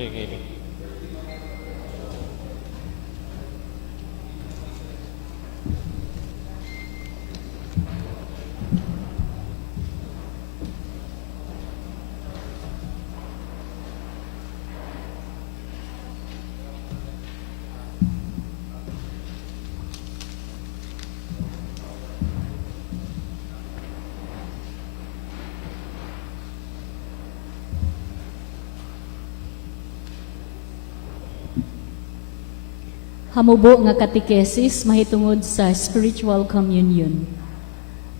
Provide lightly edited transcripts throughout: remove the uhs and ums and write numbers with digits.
Sige. Hamubo nga katekesis mahitungod sa spiritual communion.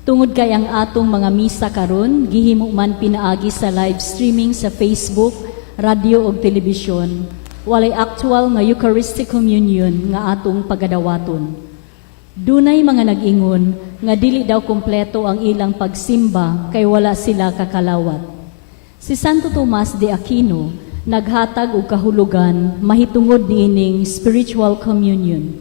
Tungod kay ang atong mga misa karon gihimo man pinaagi sa live streaming sa Facebook, radio ug telebisyon, walay actual nga Eucharistic communion nga atong pagadawaton. Dunay mga nag-ingon nga dili daw kompleto ang ilang pagsimba kay wala sila kakalawat. Si Santo Tomas de Aquino naghatag og kahulugan mahitungod niining spiritual communion.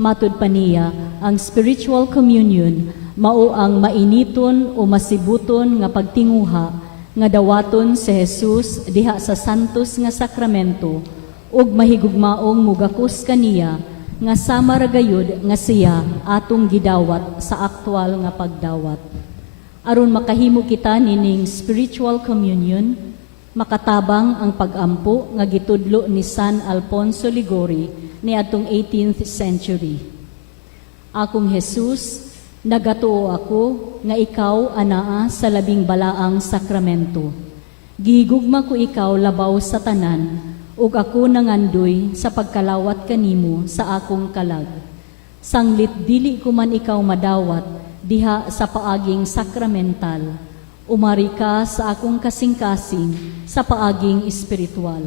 Matud pa niya, ang spiritual communion mao ang mainiton o masibuton nga pagtinguha nga dawaton si Jesus diha sa santos nga sakramento ug mahigugmaong mugakos kaniya nga sama ra gayud nga siya atong gidawat sa aktual nga pagdawat. Aron makahimo kita nining spiritual communion, makatabang ang pag-ampo nga gitudlo ni San Alfonso Liguori ni atong 18th century. Akong Jesus, nagatuo ako nga ikaw anaa sa labing balaang sakramento. Gihigugma ko ikaw labaw sa tanan, ug ako nangandoy sa pagkalawat kanimo sa akong kalag. Sanglit dili ko man ikaw madawat diha sa paaging sakramental. Umari ka sa akong kasing-kasing sa paaging espiritual.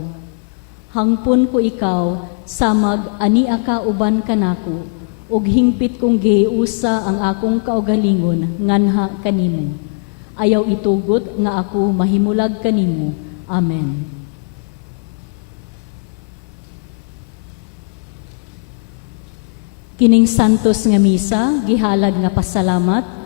Hangpon ko ikaw, samag ania ka uban kanako, ug hingpit kong giusa ang akong kaugalingon nganha kanimo. Ayaw itugot nga ako mahimulag kanimo. Amen. Kining santos nga misa, gihalad nga pasalamat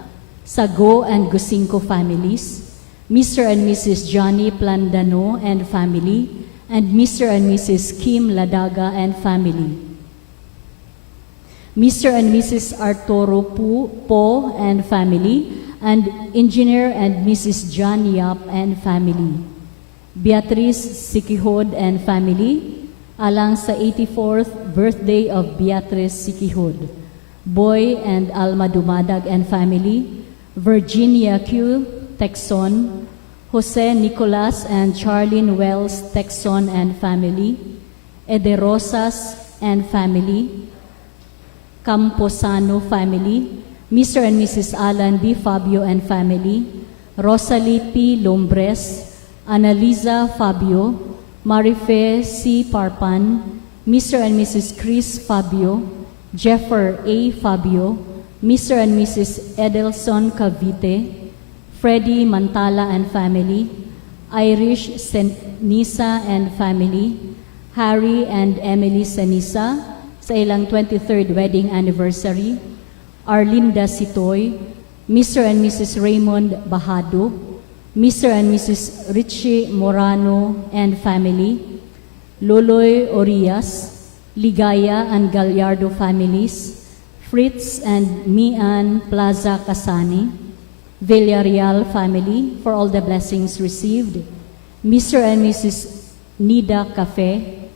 sa Go and Gosinco families, Mr. and Mrs. Johnny Plandano and family, and Mr. and Mrs. Kim Ladaga and family. Mr. and Mrs. Arturo Po and family, and Engineer and Mrs. John Yap and family. Beatrice Sikihod and family, alang sa 84th birthday of Beatrice Sikihod. Boy and Alma Dumadag and family, Virginia Q. Texon, Jose Nicolas and Charlene Wells Texon and family, Ede Rosas and family, Camposano family, Mr. and Mrs. Alan B. Fabio and family, Rosalie P. Lombres, Analiza Fabio, Marife C. Parpan, Mr. and Mrs. Chris Fabio, Jeffer A. Fabio, Mr. and Mrs. Edelson Cavite, Freddie Mantala and family, Irish Senisa and family, Harry and Emily Senisa sa ilang 23rd wedding anniversary, Arlinda Sitoy, Mr. and Mrs. Raymond Bahado, Mr. and Mrs. Richie Morano and family, Loloy Orias, Ligaya and Gallardo families, Fritz and Mian Plaza Casani, Villarreal family, for all the blessings received, Mr. and Mrs. Nida Cafe,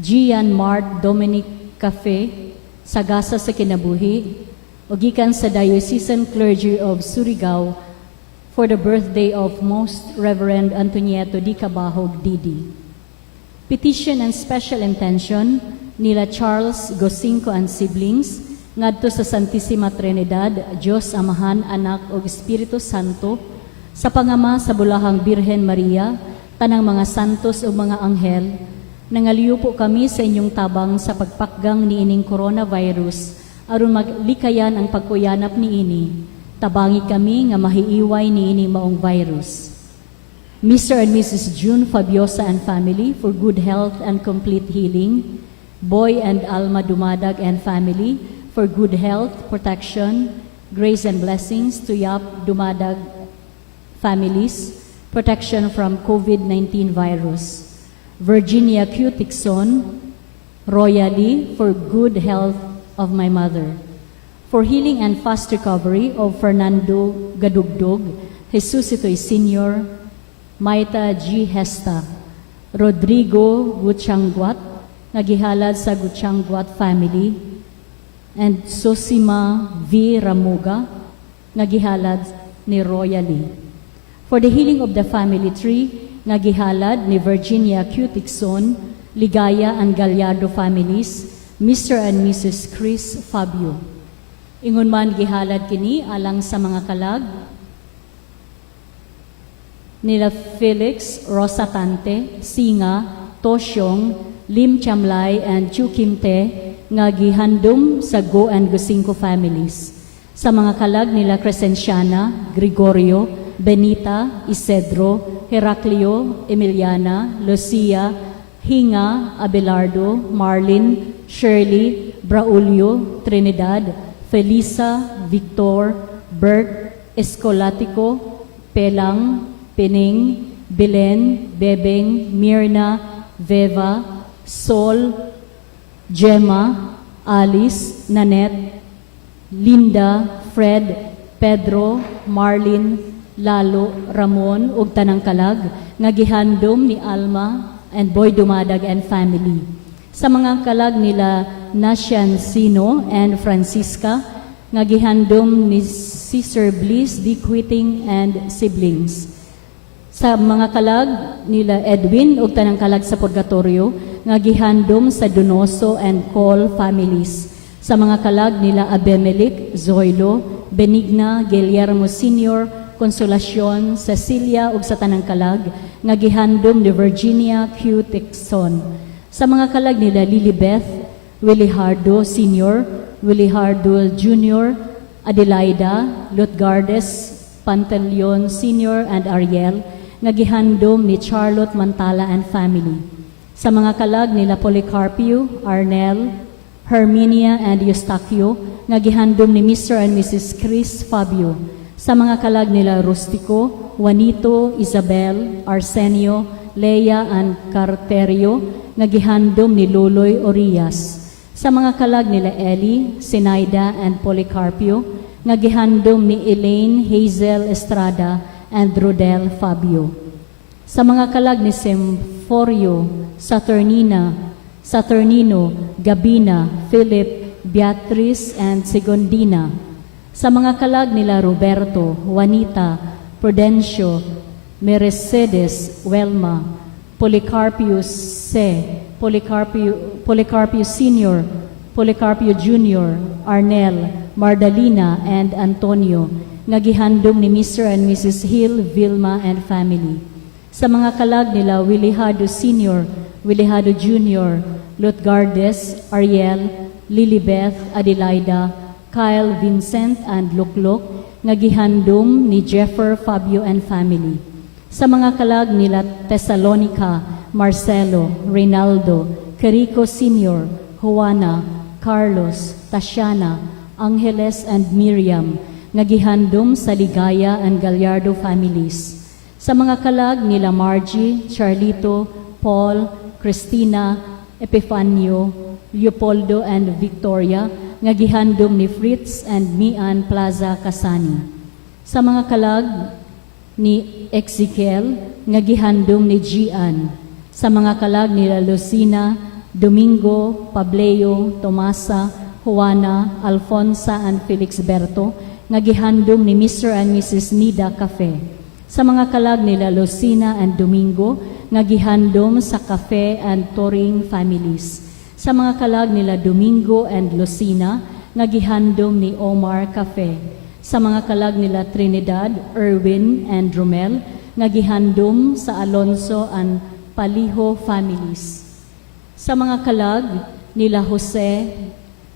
Gian Mart Dominic Cafe, Sagasa sa Kinabuhi, o gikan sa Diocesan Clergy of Surigao for the birthday of Most Reverend Antonieto D. Cabahog, D.D. Petition and special intention nila Charles Gosinco and siblings ngadto sa Santissima Trinidad, Diyos Amahan, Anak ug Espiritu Santo, sa pangama sa Bulahang Birhen Maria, tanang mga santos ug mga anghel, nangaliyo po kami sa inyong tabang sa pagpakgang niining coronavirus, aron maglikayan ang pagkuyanap niini, tabangi kami nga mahiiway niining maong virus. Mr. and Mrs. June Fabiosa and family for good health and complete healing, Boy and Alma Dumadag and family for good health, protection, grace and blessings to Yap Dumadag families, protection from COVID-19 virus. Virginia Q. Tixon, royally for good health of my mother. For healing and fast recovery of Fernando Gadugdog, Jesus Itoy Sr., Maita G. Hesta, Rodrigo Gutchangguat, nagihalad sa Gutchangguat family, and Sosima V. Ramuga, nagihalad ni Royally. For the healing of the family tree, nagihalad ni Virginia Q. Tixon, Ligaya and Gallardo families, Mr. and Mrs. Chris Fabio. Ingon man gihalad kini alang sa mga kalag nila Felix Rosatante, Singa, Tosyong, Lim Chamlay, and Chu Kimte nga gihandom sa Go and Gosinko families. Sa mga kalag nila Crescenciana, Gregorio, Benita, Isedro, Heraclio, Emiliana, Lucia, Hinga, Abelardo, Marlin, Shirley, Braulio, Trinidad, Felisa, Victor, Bert, Escolatico, Pelang, Pining, Belen, Bebeng, Mirna, Veva, Sol, Gemma, Alice, Nanette, Linda, Fred, Pedro, Marlin, Lalo, Ramon, ug tanang kalag, nga gihandom ni Alma and Boy Dumadag and family. Sa mga kalag nila Nasciancino and Francisca, nga gihandom ni Sister Bliss, D. Quitting and siblings. Sa mga kalag nila Edwin ug tanang kalag sa Purgatorio, nga gihandom sa Donoso and Cole families. Sa mga kalag nila Abimelech, Zoilo, Benigna, Guillermo Sr., Consolacion, Cecilia ug sa tanang kalag, nga gihandom ni Virginia Q. Tixon. Sa mga kalag nila Lilibeth, Willihardo Sr., Willihardo Jr., Adelaida, Lutgardes, Pantaleon Sr. and Ariel, nga gihandom ni Charlotte Mantala and family. Sa mga kalag nila Policarpio, Arnel, Herminia and Eustaquio, nga gihandom ni Mr. and Mrs. Chris Fabio. Sa mga kalag nila Rustico, Juanito, Isabel, Arsenio, Leia and Carterio, nga gihandom ni Loloy Orias. Sa mga kalag nila Eli, Sinaida and Policarpio, nga gihandom ni Elaine Hazel Estrada and Rodel Fabio. Sa mga kalag ni Semforio, Saturnino, Gabina, Philip, Beatrice and Segundina. Sa mga kalag nila Roberto, Juanita, Prudencio, Mercedes, Welma, Policarpio C., Policarpio Sr., Policarpio Jr., Arnel, Mardalina, and Antonio, nga gihandom ni Mr. and Mrs. Hill, Vilma, and family. Sa mga kalag nila Willihado Sr., Willihado Jr., Lutgardes, Ariel, Lilibeth, Adelaida, Kyle, Vincent, and Lukluk, nga gihandom ni Jeffer, Fabio, and family. Sa mga kalag nila Thessalonica, Marcelo, Reynaldo, Carico Sr., Juana, Carlos, Tatiana, Angeles, and Miriam, nga gihandom sa Ligaya and Gallardo families. Sa mga kalag nila Margie, Charlito, Paul, Christina, Epifanio, Leopoldo, and Victoria, nga gihandom ni Fritz and Mian Plaza Kasani. Sa mga kalag ni Ezekiel, nga gihandom ni Gian. Sa mga kalag nila Lucina, Domingo, Pableo, Tomasa, Juana, Alfonsa, and Felix Berto, nga gihandom ni Mr. and Mrs. Nida Cafe. Sa mga kalag nila Lucina and Domingo, nga gihandom sa Cafe and Toring families. Sa mga kalag nila Domingo and Lucina, nga gihandom ni Omar Cafe. Sa mga kalag nila Trinidad, Erwin, and Romel, nga gihandom sa Alonso and Paliho families. Sa mga kalag nila Jose,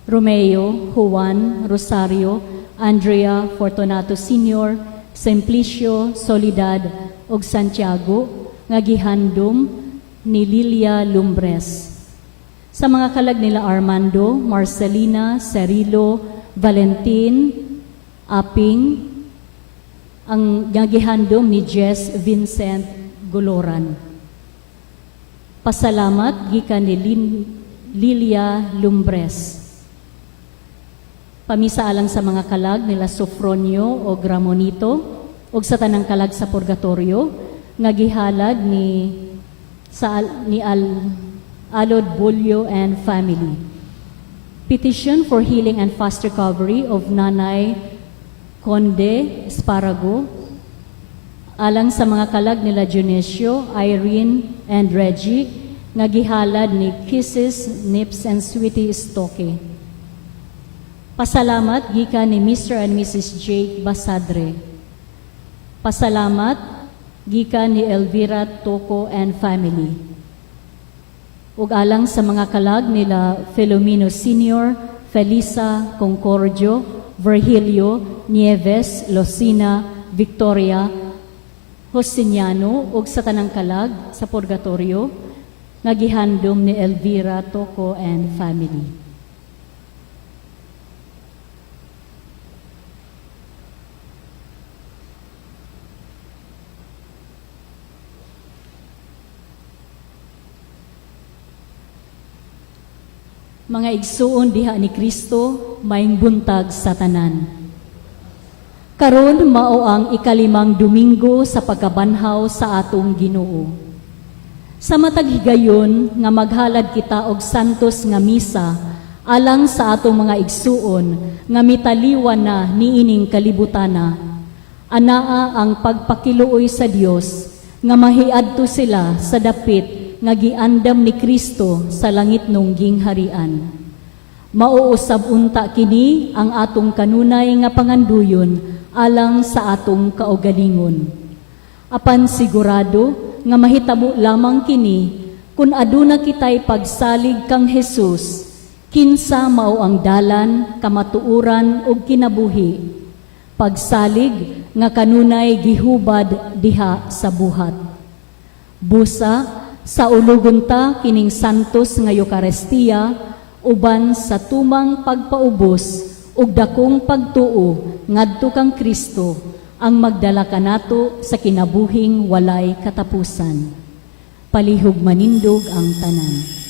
Romeo, Juan, Rosario, Andrea Fortunato Sr., Simplicio, Soledad, ug Santiago, nga gihandom ni Lilia Lumbres. Sa mga kalag nila Armando, Marcelina, Cerilo, Valentin, Aping, ang gihandom ni Jess Vincent Goloran. Pasalamat gikan ni Lilia Lumbres. Pamisaalang sa mga kalag nila Sofronio o Gramonito o sa tanang kalag sa purgatorio nga gihalad ni Alod Bulyo and family. Petition for healing and fast recovery of Nanay Conde Esparago alang sa mga kalag nila Dionisio, Irene, and Reggie nga gihalad ni Kisses, Nips, and Sweetie Stoke. Pasalamat gikan ni Mr. and Mrs. Jake Basadre. Pasalamat gikan ni Elvira Toco and family. Ug alang sa mga kalag nila Filomeno Sr., Felisa Concordio, Virgilio, Nieves, Lucina, Victoria, Josiniano, ug sa tanang kalag sa purgatorio, nga gihandom ni Elvira Toco and family. Mga igsuon diha ni Kristo, maing buntag sa tanan. Karon mao ang ikalimang Domingo sa pagkabanhaw sa atong Ginoo. Sa matag higayon nga maghalad kita og santos nga misa alang sa atong mga igsuon nga mitaliwan na niining kalibutana. Anaa ang pagpakiluoy sa Dios nga mahiadto sila sa dapit nga giandam ni Kristo sa langit nung gingharian. Mauusab unta kini ang atong kanunay nga panganduyon alang sa atong kaugalingon. Apan sigurado nga mahitabo lamang kini kun aduna kitay pagsalig kang Hesus, kinsa mao ang dalan, kamatuuran ug kinabuhi. Pagsalig nga kanunay gihubad diha sa buhat. Busa sa ulugon ta kining santos nga Eucharistia uban sa tumang pagpaubos ug dakong pagtuo ngadto kang Kristo ang magdala kanato sa kinabuhing walay katapusan. Palihog manindog ang tanan.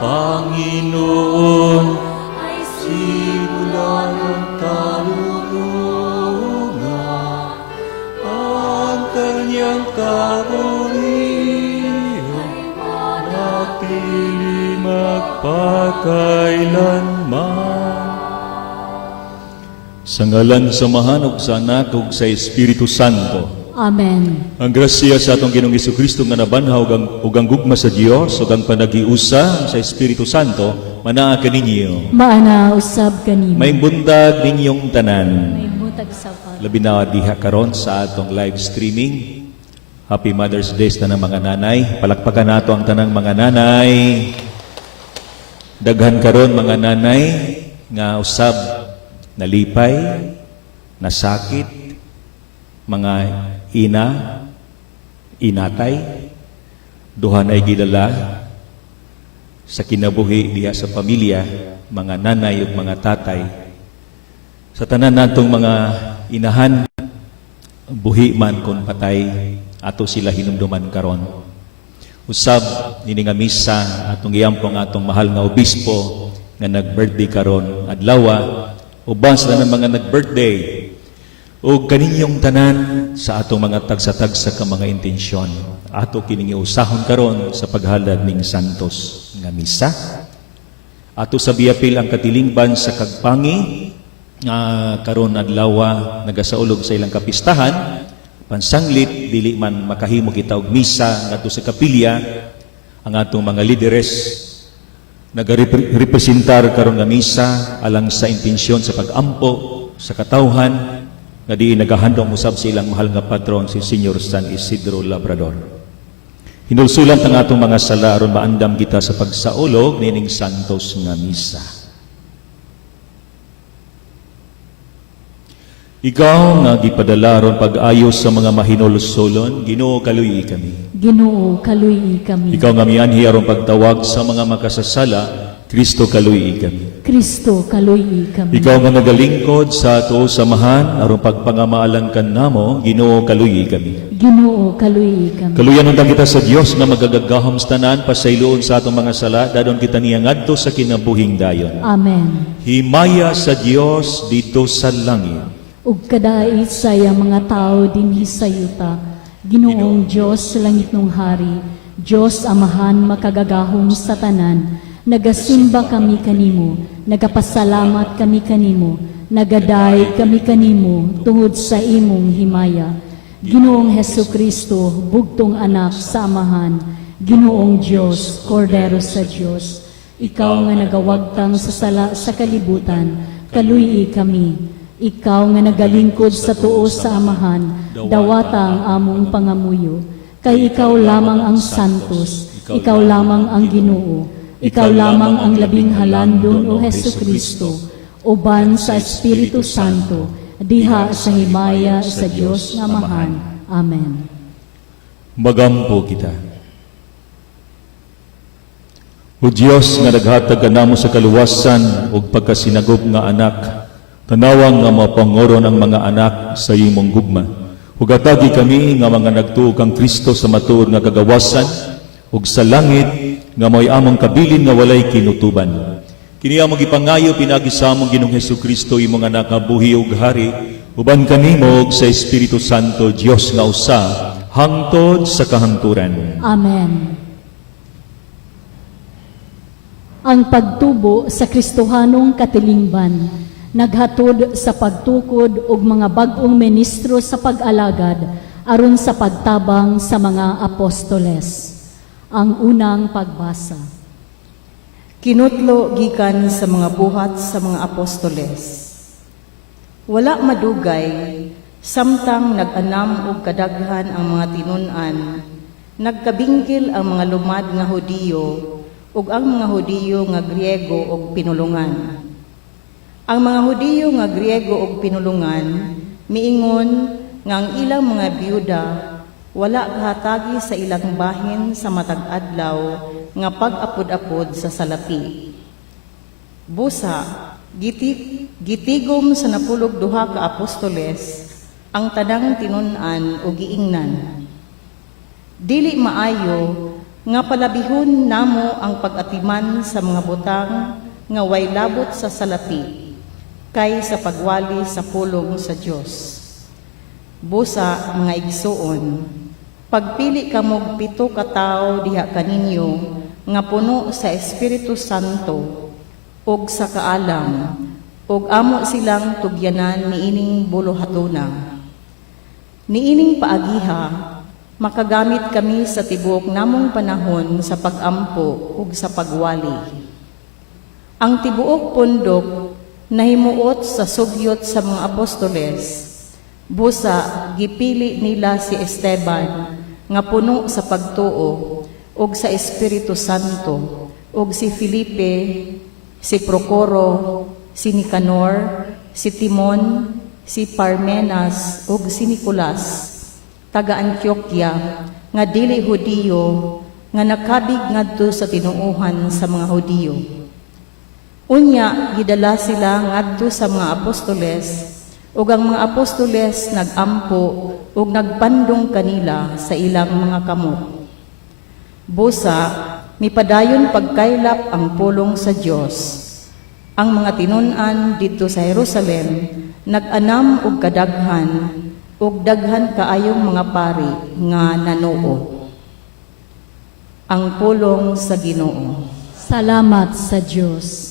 Panginoon ay simula ng karunungan, ang kanyang kaburihan ay manatili magpakailanman. Sa ngalan samahan ug sa Anak ug sa Espiritu Santo. Amen. Ang grasya sa atong Ginoong Jesucristo nga nabanhaw ug ang gugma sa Dios ug ang panagiusa sa Espiritu Santo manaa kaninyo. Maana usab kanimo. Maayong buntag ninyong tanan. May butag sa pag. Labi na diha karon sa atong live streaming. Happy Mother's Day sa tanang mga nanay. Palakpakan nato ang tanang mga nanay. Daghan karon mga nanay nga usab nalipay, nasakit, mga ina, inatay, duhan ay gilala sa kinabuhi diha sa pamilya, mga nanay ug mga tatay. Sa tanan natong mga inahan, buhi man kon patay, ato sila hinumduman karon. Usab nini nga misa atong giampong atong mahal nga obispo nga nag-birthday karon adlaw, uban sa tanan mga nag-birthday o kaninyong tanan sa atong mga tagsa-tagsa ka mga intensyon. Ato kining usahon karon sa paghalad ning santos nga misa. Ato sa biapil ang katilingban sa kagpangi nga karon adlaw nagasaulog sa ilang kapistahan. Pansanglit dili man makahimo kita og misa ngadto sa kapilya, ang atong mga lideres nagarepresentar karon nga misa alang sa intensyon sa pagampo sa katawhan nga di nagahandom usab sa ilang mahal nga patron si Senior San Isidro Labrador. Hinulsulan ang atong mga sala aron maandam kita sa pagsaulog nining santos nga misa. Ikaw nga gipadala ron pag-ayos sa mga mahinulsolon, Ginoo kaluyi kami. Ginoo, kaluyi kami. Ikaw nga mianhi aron pagtawag sa mga makasasala, Kristo kaluyi kami. Kristo, kaluyi kami. Ikaw nga nagalingkod sa ato samahan aron pagpangamaalan kan namo, Ginoo kaluyi kami. Ginoo, kaluyi kami. Kaluyan unta kita sa Dios nga magagagahom sa tanan pasayloon sa atong mga sala dadon kita niya ngadto sa kinabuhing dayon. Amen. Himaya sa Dios dito sa langit. Ug kadait saya mga tao dinhi sa yuta, Ginoong Dios sa langit nung hari, Dios amahan makagagahom sa tanan, nagasimba kami kanimo, nagapasalamat kami kanimo, nagaday kami kanimo tungod sa imong himaya. Ginoong Hesukristo, bugtong anak sa amahan, Ginoong Dios, kordero sa Dios, ikaw nga nagawagtang sa sala sa kalibutan, kaluyi kami. Ikaw nga nagalingkod sa tuo sa amahan, dawata ang among pangamuyo. Kay ikaw lamang ang santos, ikaw lamang ang Ginoo, ikaw lamang ang labing halandon o Hesukristo, uban sa Espiritu Santo, diha sa himaya sa Dios nga amahan. Amen. Magampo kita. O Diyos nga naghatag kanamo sa kaluwasan ug pagkasinagop nga anak, tanawang nga mapangoron ang mga anak sa imong gugma. Ug atagi kami nga mga nagtuo kang Kristo sa matuod nga kagawasan ug sa langit nga mo'y among kabilin nga walay kinutuban. Kini among gipangayo pinagi sa among Ginoong Hesukristo imong anak nga buhi ug hari, uban kanimo ug sa Espiritu Santo Dios nga usa hangtod sa kahangturan. Amen. Ang pagtubo sa Kristohanong katilingban naghatod sa pagtukod og mga bag-ong ministro sa pag-alagad aron sa pagtabang sa mga apostoles. Ang unang pagbasa. Kinutlo gikan sa mga buhat sa mga apostoles. Wala madugay, samtang nag-anam og kadaghan ang mga tinun-an, nagkabingkil ang mga lumad nga Hudiyo ug ang mga Hudiyo nga Griego ug pinulungan. Ang mga Hudiyo nga Griego ug pinulungan miingon nga ang ilang mga biyuda wala kahatagi sa ilang bahin sa matag adlaw nga pag-apod-apod sa salapi. Busa, gitigom sa napulog duha ka apostoles ang tanang tinun-an ug giingnan. Dili maayo nga palabihon namo ang pag-atiman sa mga butang nga way labot sa salapi kay sa pagwali sa pulong sa Dios. Busa, mga igsuon, pagpili kamog 7 ka tawo diha kaninyo nga puno sa Espiritu Santo ug sa kaalam ug amo silang tugyanan niining buluhatuna. Niining paagiha, makagamit kami sa tibuok namong panahon sa pagampo ug sa pagwali. Ang tibuok pundok nahimuot sa sugyot sa mga apostoles. Busa, gipili nila si Esteban nga puno sa pagtuo ug sa Espiritu Santo ug si Felipe, si Procoro, si Nicanor, si Timon, si Parmenas ug si Nicolas, taga Antioquia, nga dili Hudiyo, nga nakabig ngadto sa tinuuhan sa mga Hudiyo. Unya, gidala sila ngadto sa mga apostoles, ug ang mga apostoles nagampo ug nagpandong kanila sa ilang mga kamot. Busa, mipadayon pagkaylap ang pulong sa Dios. Ang mga tinun-an dito sa Jerusalem nag-anam og kadaghan ug daghan kaayong mga pari nga nanuo. Ang pulong sa Ginoo. Salamat sa Diyos.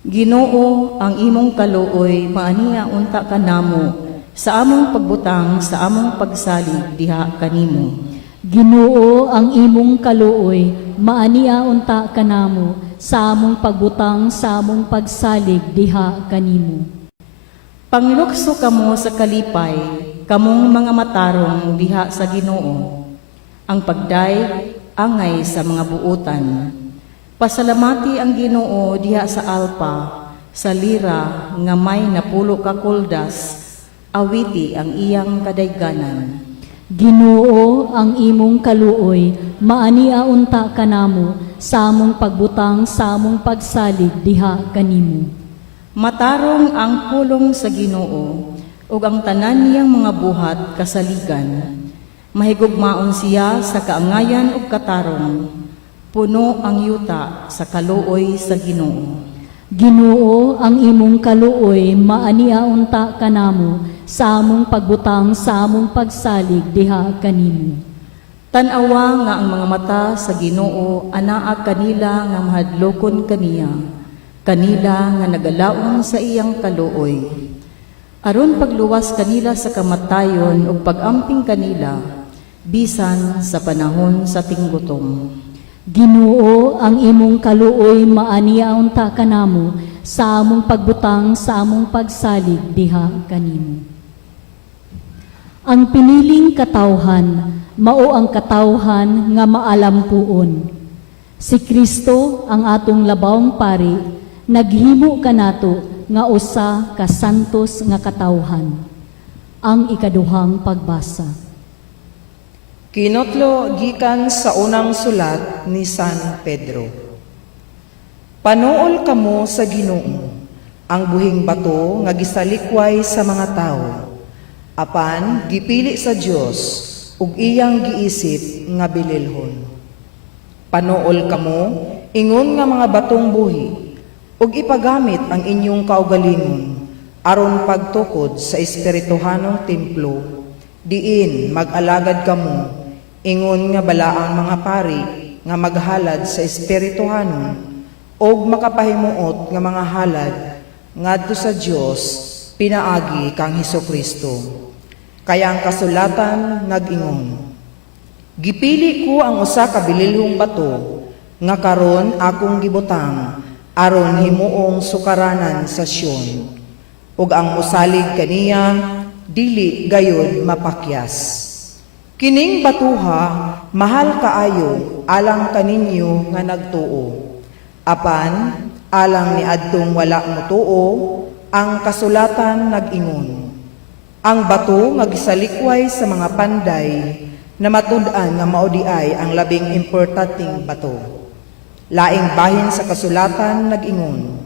Ginoo, ang imong kaluoy maaniya unta kanamo sa among pagbutang sa among pagsalig diha kanimo. Ginoo, ang imong kaluoy maaniya unta kanamo sa among pagbutang sa among pagsalig diha kanimo. Panglukso kamo sa kalipay, kamong mga matarong diha sa Ginoo. Ang pagday angay sa mga buutan. Pasalamati ang Ginoo diha sa alpa, sa lira nga may napulo ka kuldas, awiti ang iyang kadayganan. Ginoo, ang imong kaluoy maaniya unta kanamo sa among pagbutang sa among pagsalig diha kanimo. Matarong ang pulong sa Ginoo, ug ang tanan niyang mga buhat kasaligan. Mahigugmaon siya sa kaangayan ug katarong, puno ang yuta sa kaluoy sa Ginoo. Ginoo, ang imong kaluoy maaniya unta kanamo sa among pagbutang sa among pagsalig diha kanimo. Tan-awa nga ang mga mata sa Ginoo anaa kanila nga mahadlokon kaniya, kanila nga nagalaon sa iyang kaluoy. Aron pagluwas kanila sa kamatayon ug pag-amping kanila bisan sa panahon sa tinggutom. Ginoo, ang imong kaluoy maaniya unta kanamo sa among pagbutang sa among pagsalig diha kanimo. Ang piniling katawhan mao ang katawhan nga maalampuon. Si Kristo ang atong labawng pari, naghimo kanato nga usa ka santos nga katawhan. Ang ikaduhang pagbasa. Kinotlo gikan sa unang sulat ni San Pedro. Panuol kamo sa Ginoo, ang buhing bato nga gisalikway sa mga tao, apan gipili sa Dios ug iyang giisip nga bililhon. Panuol kamo ingon nga mga batong buhi, ug ipagamit ang inyong kaugalingon aron pagtukod sa espirituhanong templo, diin mag-alagad kamo ingon nga balaang mga pari nga maghalad sa espirituhanon og makapahimuot nga mga halad ngadto sa Dios pinaagi kang Hesukristo. Kaya ang kasulatan nag-ingon, gipili ko ang usa ka bililhong bato nga karon akong gibutang aron himuong sukaranan sa Sion, ug ang mosalig kaniya dili gayud mapakyas. Kining batuha mahal kaayo alang kaninyo nga nagtuo. Apan alang ni adtong wala motuo, ang kasulatan nag-ingon, ang bato nga gisalikway sa mga panday na matud-an nga mao di ay ang labing importanteng bato. Laing bahin sa kasulatan nag-ingon,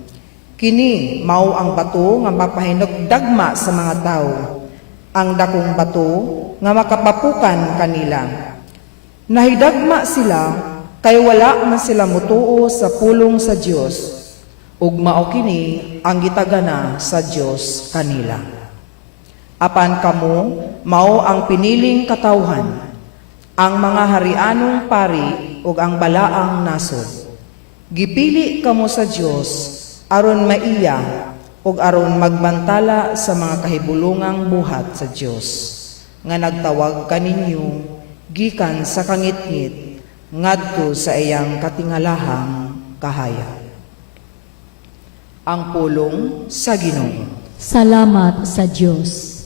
kini mao ang bato nga mapahinugdagma sa mga tao, ang dakong bato nga makapapukan kanila. Nahidagma sila kay wala man sila mutuo sa pulong sa Dios, ug mao kini ang gitagana sa Dios kanila. Apan kamo mao ang piniling katawhan, ang mga harianong pari ug ang balaang nasod. Gipili kamo sa Dios aron maiya ug aron magbantala sa mga kahibulungang buhat sa Dios nga nagtawag kaninyo gikan sa kangitngit ngadto sa iyang katingalahang kahayag. Ang pulong sa Ginoo. Salamat sa Diyos.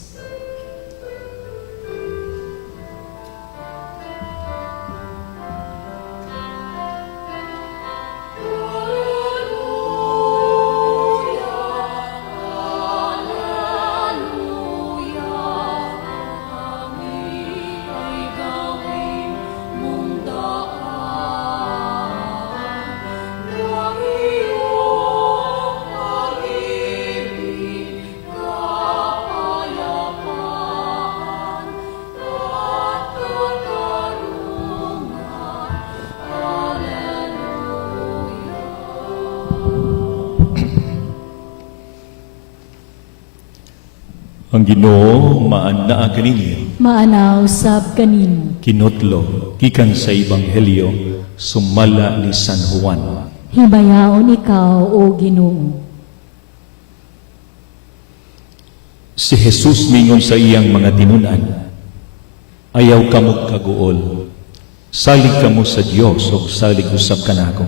Ang Ginoo maanaa kaninyo, Maanaw sab kanimo. kinutlo gikan sa Ebanghelyo sumala ni San Juan. Himayaon ikaw, O Ginoo. Si Jesus mingon sa iyang mga tinunan, ayaw kamo kaguol, salig kamo sa Dios o salig usab kanako.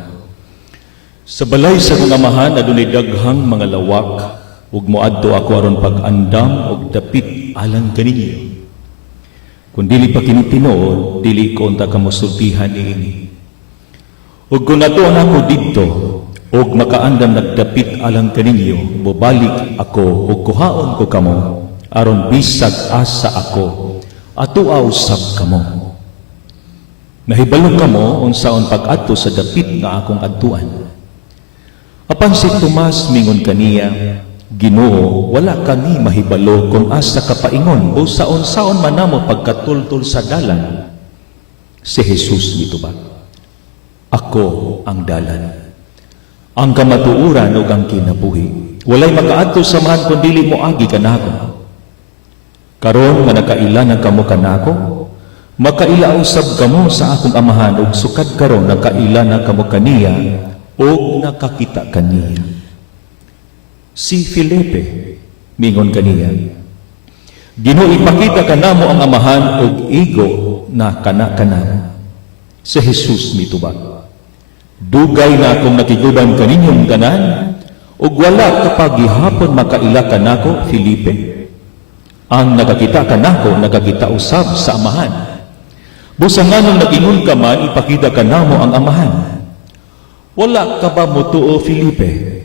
Sa balay sa kong amahan adunay daghang mga lawak, ug moadto ako aron pag-andam og dapit alang kaninyo. Kung dili pa kinitinuod, dili ko unta kamusultihan niini. Ug kung natuon ako didto, og makaandam nagdapit alang kaninyo, mobalik ako ug kuhaon ko kamo, aron bisag asa ako, atua usab kamo. Nahibalo kamo unsaon pag-adto sa dapit nga akong adtuan. Apan si Tomas mingon kaniya, Ginoo, wala kami mahibalo kung asa kapaingon o saon-saon man namo pagkatultol sa dalan. Si Jesus gituba, ako ang dalan, ang kamatuuran ug ang kinabuhi. Walay makaadto sa man kun dili mo agi kanako. Karon nga nakaila na kamo kanako, makaila usab kamo sa akong amahan ug sukad karon nakaila na kamo kaniya ug nakakita kaniya. Si Felipe mingon kaniya, Ginoo, ipakita kanamo ang amahan ug igo na kana-kana. Si Jesus mituba, dugay na akong nakiguban kaninyong tanan ug wala kapag gihapon makaila kanako, Felipe. Ang nakakita kanako nakakita usab sa amahan. Busa nganong nag-ingon ka man, ipakita kanamo ang amahan. Wala ka ba mutuo, Felipe,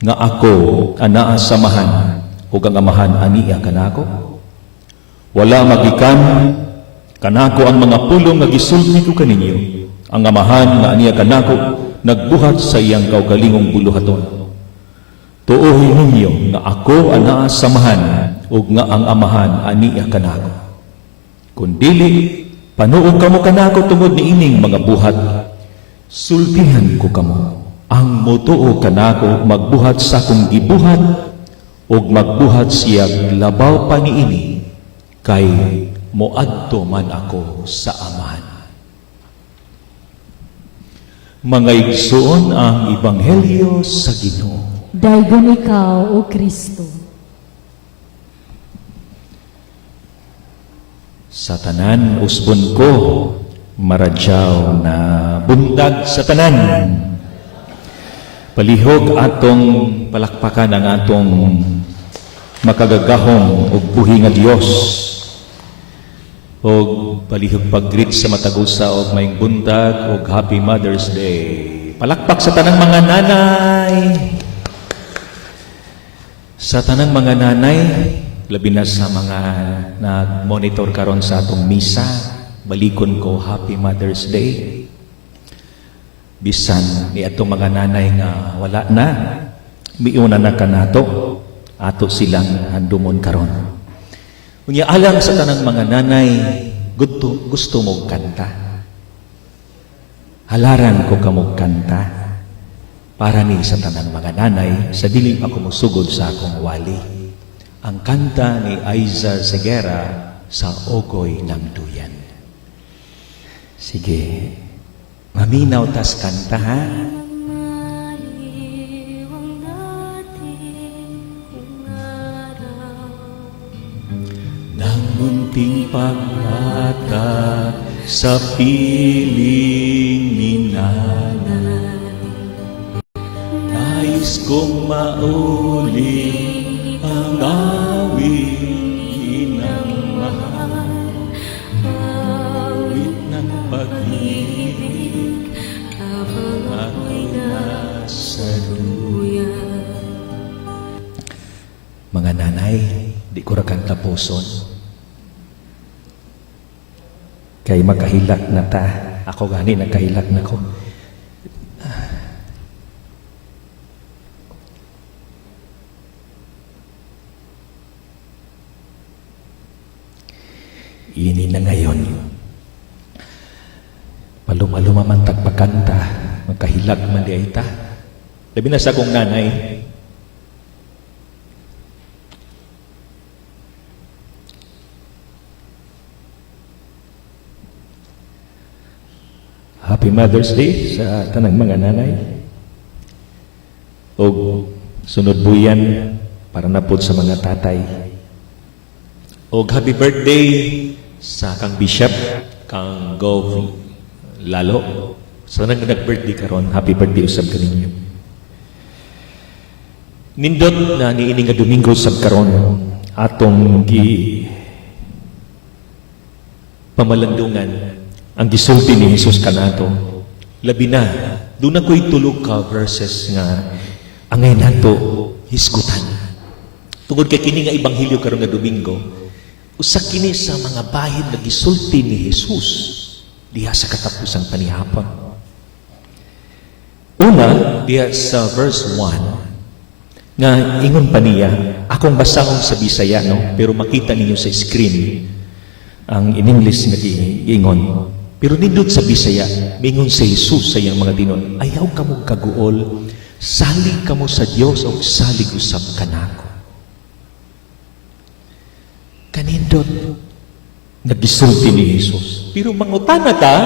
nga ako anaa samahan ug ang amahan aniya kanako? Wala magikan kanako ang mga pulong nga gisulti ko kaninyo. Ang amahan nga aniya kanako nagbuhat sa iyang kaugalingong buluhaton. Tuohin ninyo nga ako anaa samahan ug nga ang amahan aniya kanako. Kun dili panuog kamo kanako tungod niining mga buhat, sultihan ko kamo. Ang motuo kanako magbuhat sa akong gibuhat ug magbuhat siya labaw pa niini kay moadto man ako sa amahan. Mga igsoon ang ebanghelyo sa Ginoo. Daygon ikaw, O Kristo. Sa tanan usbon ko maradyaw na buntag sa tanan. Palihog atong palakpakan ang atong makagagahong ug buhi nga Dios. Og palihog pag-greet sa matagusa og maayong buntag og Happy Mother's Day. Palakpak sa tanang mga nanay. Sa tanang mga nanay, labi na sa mga nag-monitor karon sa atong misa, balikon ko Happy Mother's Day. Bisan ni atong mga nanay nga wala na, miuna na kanato, ato silang handumon karon. Unya alang sa tanang mga nanay, gusto mo kanta. Halaran ko kamo kanta para ni sa tanang mga nanay sa dili ako musugod sa akong wali. Ang kanta ni Aiza Segera sa Ogoy ng Duyan. Sige, maminaw tas kanta ha. Nang munting paghatag sa piling ni nanay, nais kong mauli ang awit ng mahal, awit ng pag-ibig habang ako'y nasa duyan. Mga nanay, di ko rakan tapuson. Kay makahilak na ta. Ako gani nakahilak na ko. Ini na ngayon. Paluma-luma man tagpakanta. Magkahilak man di ay ta. Labi na sa akong nanay. Happy Mother's Day sa tanang mga nanay. O sunod buyan para na po sa mga tatay. O happy birthday sa kang Bishop, kang Gov Lalo. So nag-birthday karon, happy birthday usab kaninyo. Nindot na niini nga Domingo sab karon atong pamalandungan ang gisulti ni Jesus kanato. Labi na, doon ako'y tulog ka verses nga angay nato hisgutan. Tungod kay kini nga ebanghelyo karon nga Domingo, usa kini sa mga bahid nga gisulti ni Jesus diha sa katapusang panihapon. Una, diha sa verse 1, nga ingon pa niya, akong basahon sa Bisaya, no? Pero makita ninyo sa screen, ang in English nga ingon. Pero nindot sa Bisaya, mingon sa Jesus sa iyang mga tinon, ayaw ka mong kaguol, salig ka mo sa Dios o salig usab ka nako. Kanindot, nagisulti ni Jesus. Pero mangutana ta,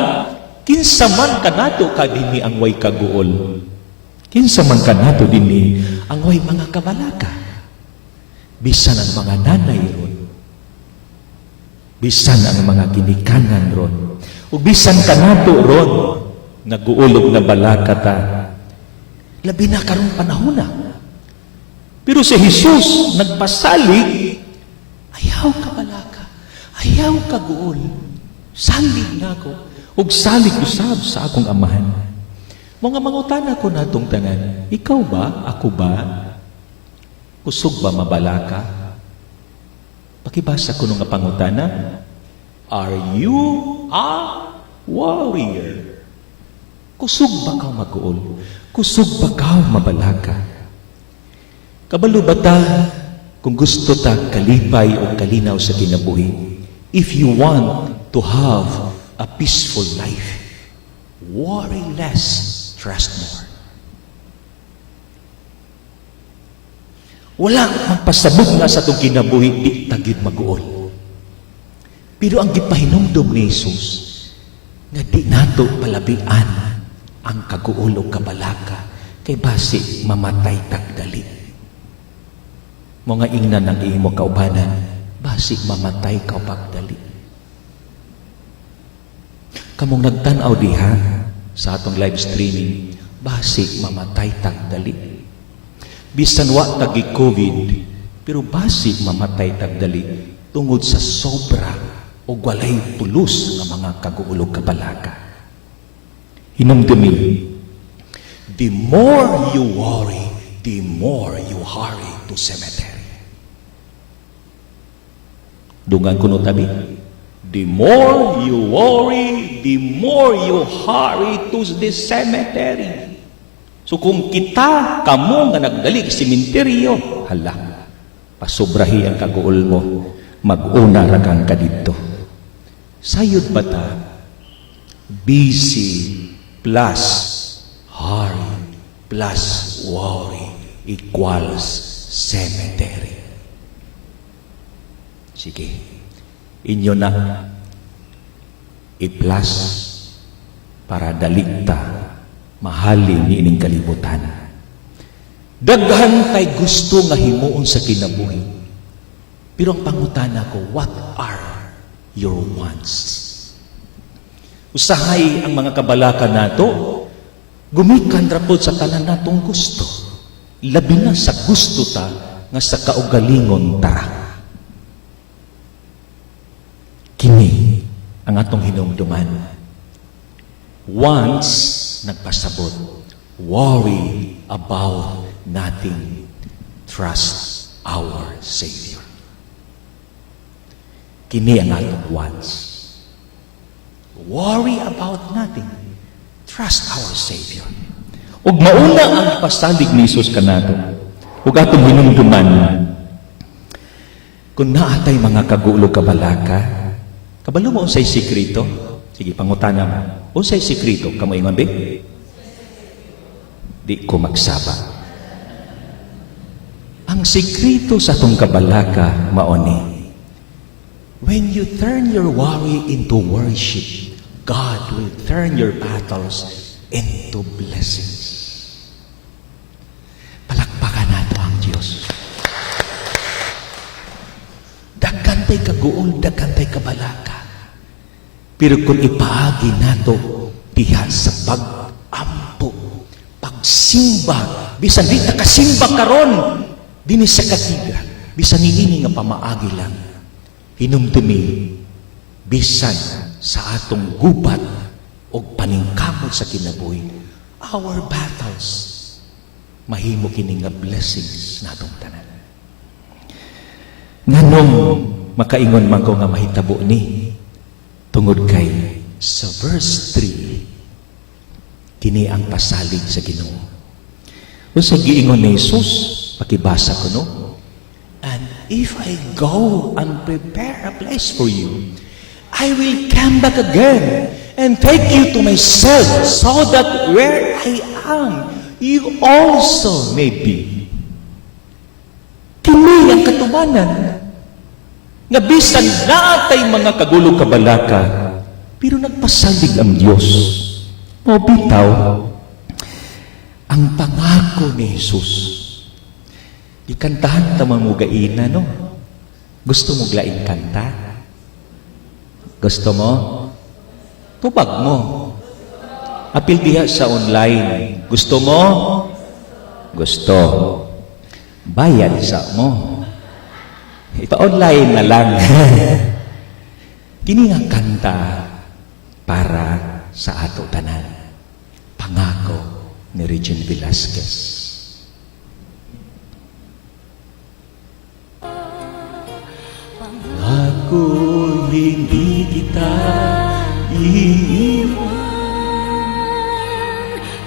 kinsa man kanato ka dinhi ang way kaguol. Kinsa man kanato dinhi ang way mga kabalaka. Bisan ang mga nanay ron. Bisan ang mga ginikanan ron. O bisan kanato ron, naguulog na balaka ta. Labi na karong panahon na. Pero si Jesus nagpasalig, ayaw ka balaka, ayaw ka guol, salig na ako, ug salig usab sa akong amahan. Mga mangutana ko natong tanan, ikaw ba, ako ba, kusog ba mabalaka? Pakibasa ko nung nga pangutana, are you a warrior? Kusog ba ka maguol? Kusog ba ka mabalaka? Kabalo ba ta, kung gusto ta kalipay o kalinaw sa kinabuhi, if you want to have a peaceful life, worry less, trust more. Wala magpasabog na sa itong kinabuhi, di tagid maguol. Pero ang gipahinumdom ni Jesus, nga di nato palabian ang kaguol o kabalaka, kay basi mamatay tagdali. Mga ingnan ang imo kaubanan, basi mamatay ka pagdali. Kamong nagtanaw diha sa atong live streaming, basi mamatay tagdali. Bisan wa tagi COVID, pero basi mamatay tagdali tungod sa sobra o walay pulos nga mga kaguulog kabalaka. Hinumdumi, the more you worry, the more you hurry to cemetery. Dungan kuno tabi, the more you worry, the more you hurry to the cemetery. So kung kita, kamo nga nagdali sa sementeryo, hala, pasubrahi ang kaguol mo, mag-una ra kang kadito. Sayod ba ta? Busy plus hurry plus worry equals cemetery. Sige, inyo na i-plus para daligta mahalin ni ining kalibutan. Daghan tay gusto nga himuon sa kinabuhi. Pero ang pangutana ko, what are your wants? Usahay ang mga kabalaka nato, gumikan rapod sa tanan natong gusto. Labi na sa gusto ta nga sa kaugalingon ta. Kini ang atong hinumduman. Once nagpasabot, worry about nothing, trust our Savior. Kini ang atong once. Worry about nothing, trust our Savior. Ug mauna ang pasalig ni Jesus kanato. Ug atong hinumduman, kung naatay mga kagulo kabalaka, kabalo mo unsay sikrito? Sige, pangutana mo. Unsay sikrito? Kamoy man ba? Di ko magsaba. Ang sikrito sa atong kabalaka, maoni. When you turn your worry into worship, God will turn your battles into blessings. Palakpakan nato ang Diyos. Daghan Dagantay kaguol, dagantay kabalaka. Pero kung ipaagi nato diha sa pag-ampo, pagsimba, bisan di nakasimba karon dinhi sa katedral, bisan niini nga pamaagi lang, hinumdumi bisan sa atong gubat o paningkamot sa kinabuhi, our battles mahimo kini nga blessings natong tanan. Nganong makaingon man ko nga mahitabo ni tungod kay sa verse 3 kini ang pasalig sa Ginoo. Usa giingon ni Jesus, pakibasa ko no. And if I go and prepare a place for you, I will come back again and take you to myself, so that where I am, you also may be. Kini ang katumanan nga bisan natay mga kagulong kabalaka, pero nagpasalig ang Diyos. O bitaw, ang pangako ni Jesus. Ikantahan ta mga gaina, no? Gusto mo glaing kanta? Gusto mo? Tubag mo. Apil diha sa online. Gusto mo? Gusto. Bayad sa mo. Ipa-online na lang. Kini nga kanta para sa ato tanan. Pangako ni Regine Velasquez. Pangako hindi kita iiwan.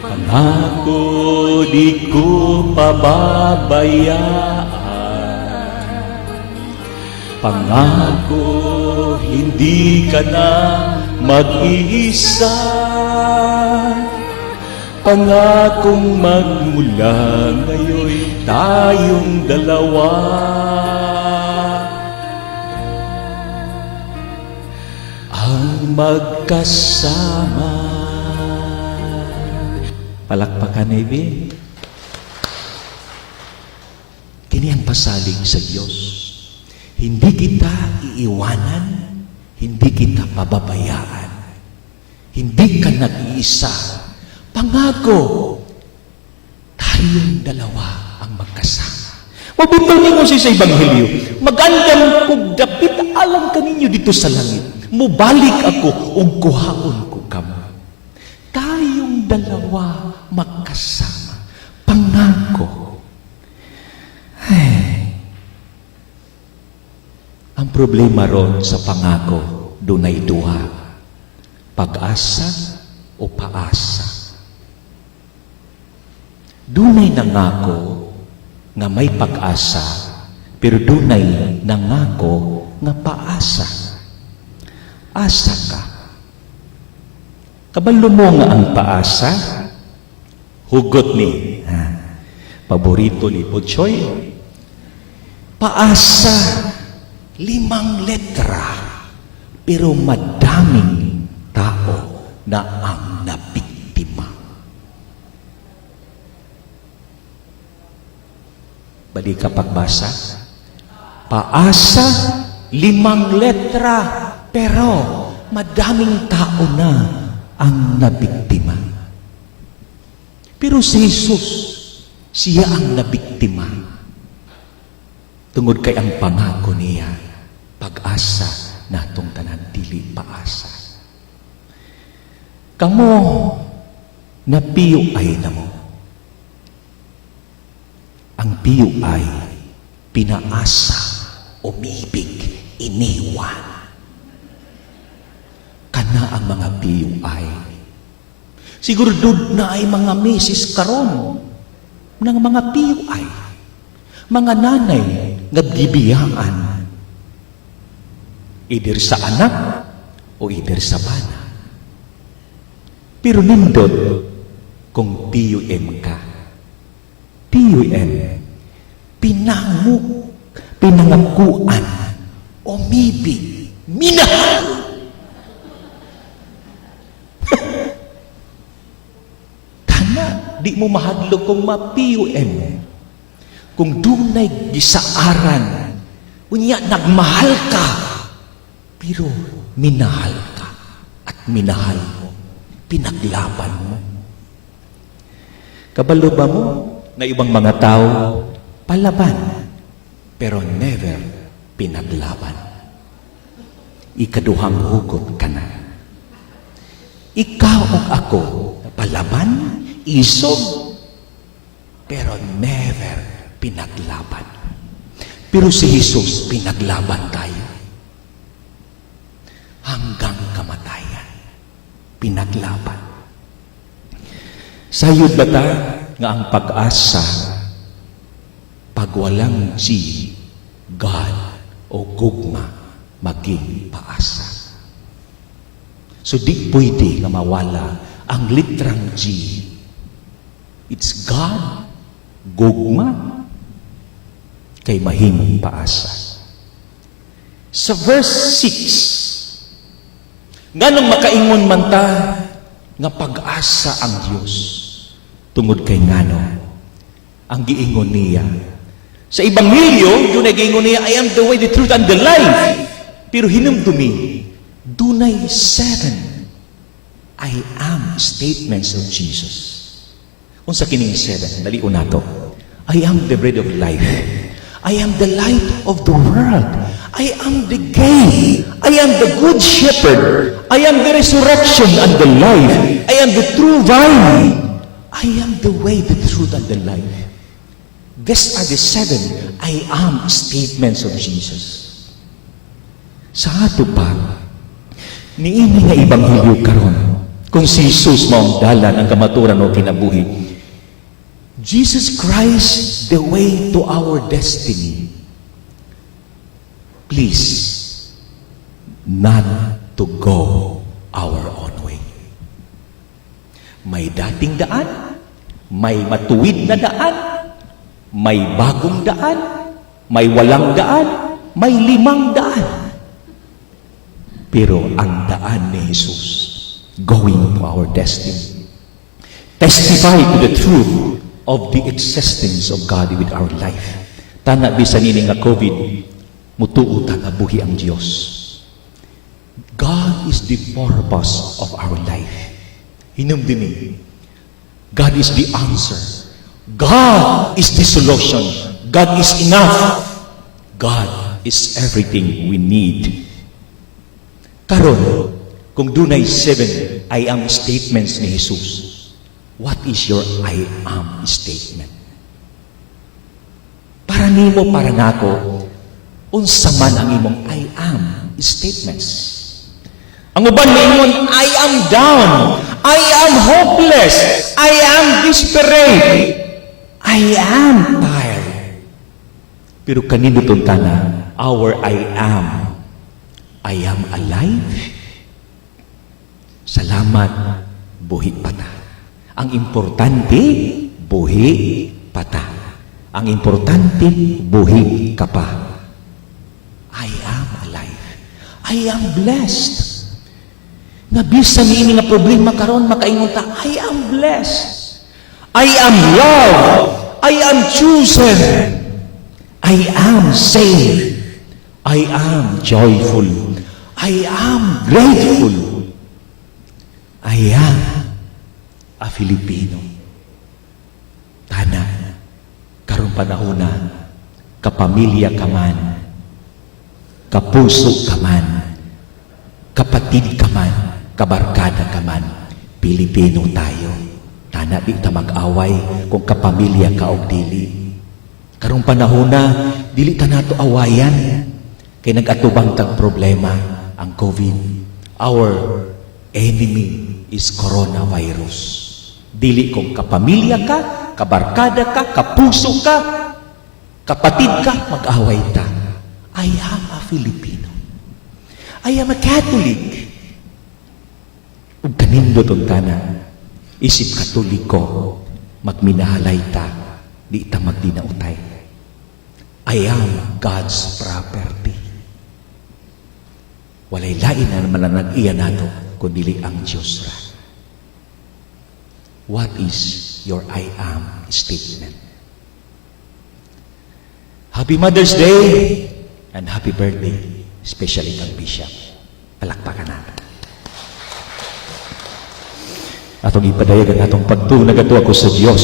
Pangako di ko pababayaan. Pangako hindi ka na mag-iisa. Pangakong magmula ngayon tayong dalawa. Ang magkasama. Palakpakan na ibig. Kini ang pasalig sa Diyos. Hindi kita iiwanan, hindi kita pababayaan. Hindi ka nag-iisa. Pangako, tayong dalawa ang magkasama. Mabitaw ninyo sa Ebanghelyo, magandang kog dapit alam kaninyo dito sa langit. Mubalik ako ug kuhaon ko kamo. Tayong dalawa magkasama. Pangako. Ay. Ang problema ron sa pangako, dunay duha. Pag-asa o paasa. Dunay nangako nga may pag-asa, pero dunay nangako nga paasa. Asa ka. Kabalo mo nga ang paasa, hugot ni, paborito ni Puchoy, paasa, 5 letra, pero madaming tao na ang nabiktima. Bali ka pagbasa, paasa, 5 letra, pero madaming tao na ang nabiktima. Pero si Jesus, siya ang nabiktima. Tungod kay ang pangako niya, pag-asa natong tanan, dili paasa. Kamo, napiyo ay na mo. Ang piyo ay pinaasa, umibig, iniwan. Kana ang mga piyo ay. Siguro dud na ay mga misis karon ng mga piyo ay. Mga nanay nga gibiyaan. Either sa anak o either sa bana. Pero nindot kung PUM ka. PUM, pinangakuan, umibig, minahal. Tana, di mo mahadlok kung ma-PUM. Kung dunay gisaaran Unya, nagmahal ka. Pero minahal ka. At minahal mo. Pinaglaban mo. Kabalo ba mo na ibang mga tao palaban, pero never pinaglaban? Ikaduhang hugot ka na. Ikaw o ako, palaban, isog, pero never pinaglaban. Pero si Jesus, pinaglaban tayo. Hanggang kamatayan. Pinaglaban. Sayod ba ta nga ang pag-asa pag walang G, God o gugma maging paasa? So di pwede nga mawala ang litrang G. It's God, gugma, kay mahimong paasa. Sa verse 6, nganong makaingon man ta nga pag-asa ang Dios tungod kay ngano ang giingon niya sa ebanghelyo. Dunay giingon niya, I am the way, the truth, and the life. Pero hinumdumi, dunay 7 I am statements of Jesus. Unsa kining 7? Dalion nato. I am the bread of life. I am the light of the world. I am the gate. I am the good shepherd. I am the resurrection and the life. I am the true vine. I am the way, the truth, and the life. These are the 7 I am statements of Jesus. Sa ato pa, niini nga ebanghelyo karon, kung si Jesus maong dalan ang kamaturan o kinabuhi, Jesus Christ, the way to our destiny. Please, not to go our own way. May dating daan, may matuwid na daan, may bagong daan, may walang daan, may 5 daan. Pero ang daan ni Jesus, going to our destiny, testify to the truth of the existence of God with our life. Tana bisan ini nga COVID, mutuo ta nga buhi ang Dios. God is the purpose of our life. Hinumdumi, God is the answer. God is the solution. God is enough. God is everything we need. Karon, kung dunay 7 I am statements ni Jesus, what is your I am statement? Para nimo, para nako, unsa man ang imong I am statements? Ang uban niingon, I am down, I am hopeless, I am desperate, I am tired. Pero kanino tong tanan, our I am alive. Salamat, buhi pa ta. Ang importante, buhi pa ta. Ang importante, buhi ka pa. I am alive. I am blessed. Nga bisan niini nga problema karon makaingon ta, I am blessed. I am loved. I am chosen. I am saved. I am joyful. I am grateful. I am a Filipino. Tana, karong panahon na, kapamilya ka man, kapuso ka man, kapatid ka man, kabarkada ka man, Pilipino tayo. Tana, di ta mag-away kung kapamilya ka o dili. Karong panahon na, dili ta nato awayan, kay nag-atubang tag problema ang COVID. Our enemy is coronavirus. Dili kung kapamilya ka, kabarkada ka, kapuso ka, kapatid ka, mag-away ta. I am a Filipino. I am a Catholic. Ug kanindo tong tanan, isip Katoliko, magminahalay ta, di ta magdinautay. I am God's property. Walay lain na naman ang nag-iya nato, kundi ang Diyos ra. What is your I am statement? Happy Mother's Day! and happy birthday, especially kang Bishop. Palakpakan natin. Atong ipadayag ang atong pagtunag ato ako sa Dios.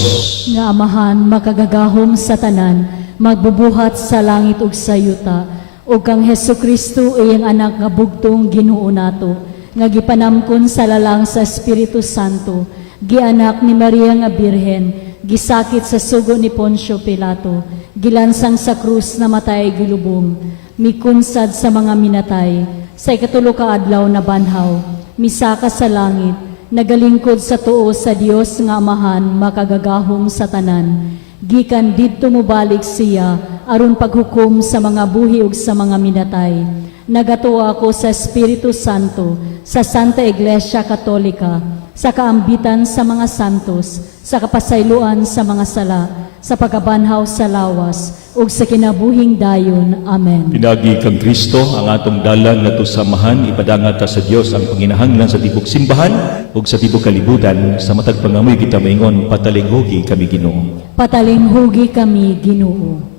Nga amahan makagagahom sa tanan, magbubuhat sa langit ug sa yuta, ug kang Hesukristo iyang anak nga bugtong Ginoo nato, nga gipanamkon sa lalang sa Espiritu Santo, gianak ni Maria nga Birhen, gisakit sa sugo ni Poncio Pilato, gilansang sa krus na matay gilubong, mikunsad sa mga minatay, sa ikatulo ka adlaw na banhaw, misaka sa langit, nagalingkod sa tuo sa Dios nga amahan makagagahom sa tanan. Gikan didto mobalik siya aron paghukom sa mga buhi ug sa mga minatay. Nagatuo ako sa Espiritu Santo, sa Santa Iglesia Katolika, sa kaambitan sa mga santos, sa kapasayloan sa mga sala, sa pagkabanhaw sa lawas, ug sa kinabuhing dayon. Amen. Pinagi kang Kristo ang atong dalan nato samahan, ipadangat ta sa Dios ang panginahanglan sa tibok simbahan ug sa tibok kalibutan, sa matag pangamoy kita maingon, patalinghugi kami Ginoo. Patalinghugi kami, Ginoo.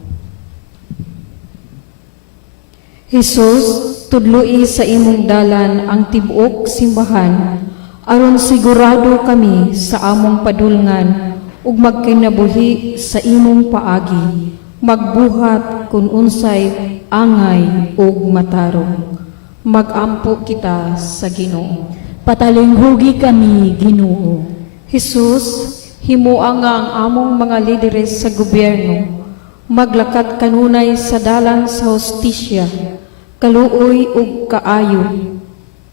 Jesus, tudloi sa imong dalan ang tibuok simbahan, aron sigurado kami sa among padulngan ug magkinabuhi sa imong paagi, magbuhat kun unsay angay ug matarong. Magampo kita sa Ginoo. Patalinghugi kami, Ginoo. Jesus, himua nga ang among mga lideres sa gobyerno, maglakat kanunay sa dalan sa hustisya, kaluoy ug kaayo,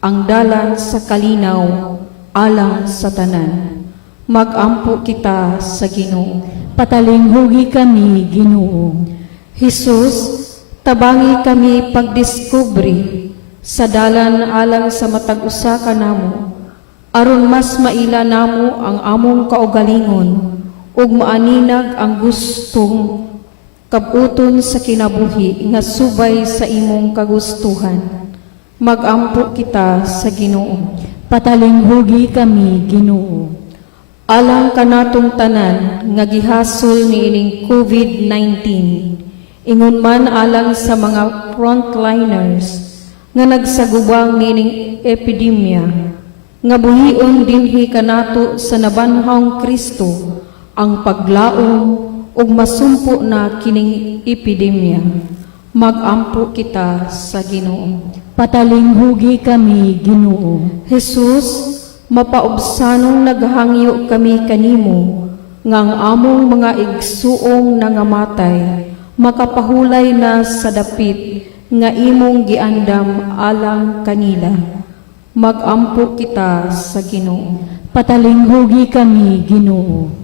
ang dalan sa kalinaw, alang sa tanan. Magampo kita sa Ginoo. Patalinghugi kami, Ginoo. Jesus, tabangi kami pagdiskubre sa dalan alang sa matag usa ka namo, aron mas maila namo ang among kaugalingon ug maaninag ang gustong kabuton sa kinabuhi nga subay sa imong kagustuhan. Magampo kita sa Ginoo. Patalinghugi kami, Ginoo. Alang kanatong tanan nga gihasol niining COVID-19, ingon man alang sa mga frontliners nga nagsagubang niining epidemya, nga buhion dinhi kanato sa nabanhawng Kristo ang paglaom ug masumpo na kining epidemya. Magampo kita sa Ginoo. Patalinghugi kami, Ginoo. Jesus, mapaubsanong naghangyo kami kanimo, nga ang among mga igsuong nangamatay, makapahulay na sa dapit, nga imong giandam alang kanila. Magampo kita sa Ginoo. Patalinghugi kami, Ginoo.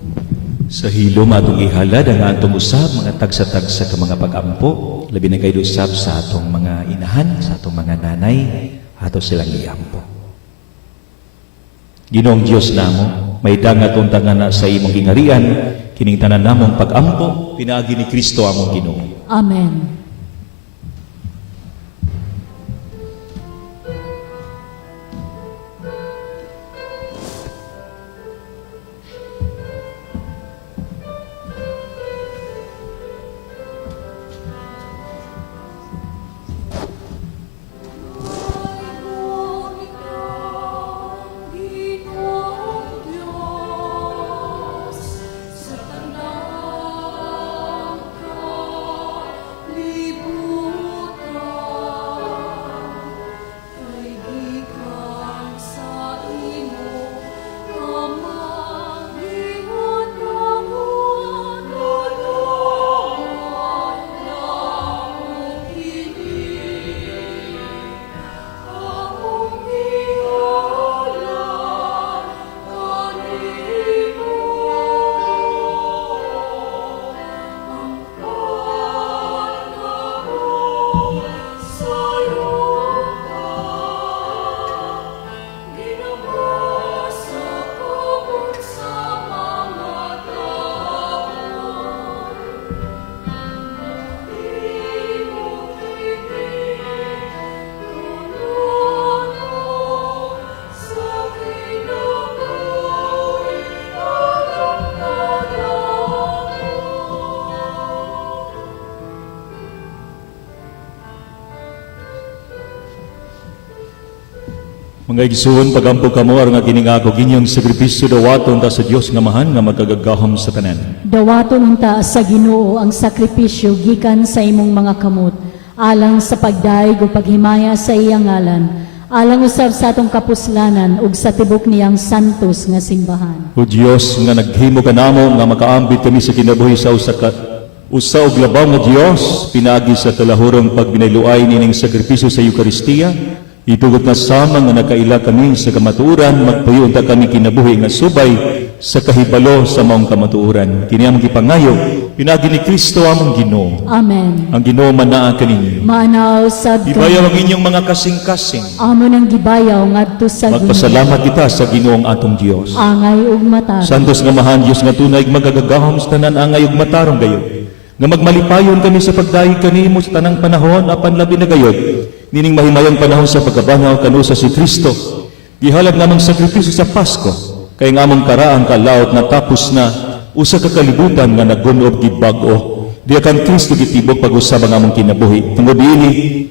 Sa hilom atong ihalad ang atong usab mga tagsa-tagsa ka mga pag-ampo, labi na kayo usab sa atong mga inahan, sa atong mga nanay, ato silang iampo. Ginoong Dios namo, may dangat untangana sa imong gingarian, kining tanan namong pag-ampo, pinaagi ni Kristo among Ginoo. Amen. Sa tanang Mga igsoon, pagampo kamo aron nga giningako ginyong sakripisyo dawaton ta sa Dios nga mahan nga magagagahom sa tanan. Dawaton unta sa Ginoo ang sakripisyo gikan sa imong mga kamot, alang sa pagdaig o paghimaya sa iyang ngalan, alang usab sa atong kapuslanan ug sa tibok niyang santos nga simbahan. O Dios nga naghimo kanamo nga makaambit kami sa kinabuhi sa usa og labaw nga Dios, pinaagi sa talahurong pagbinayluay nining sakripisyo sa Eucharistia, itugot na sama nga nakaila kami sa kamatuoran, magpuyo ta kami kinabuhi nga subay sa kahibalo sa maong kamatuoran. Kini among gipangayo, pinaagi ni Kristo among Ginoo. Amen. Ang Ginoo manaa kaninyo. Maanaw sab Ibayaw ang inyong mga kasing-kasing. amo nang gibayaw ngadto sa Ginoo. Magpasalamat kita sa Ginoong atong Dios. Angay ug mata. Santos nga mahan Dios nga tunay magagagahom sa tanan angay ug matarong gayod. Nga magmalipayon kami sa pagdayeg kanimo sa tanang panahon apan labi na gayod. Nining mahimayang panahon sa pagkabanhaw kanusa si Kristo. Gihalad namang sakripisyo sa Pasko. Kay nga among karaang kalaot na tapos na usa ka kalibutan nga nagunob gid bag-o. Diya kan Kristo gitibok pag-usab ang among kinabuhi. Tungod diini,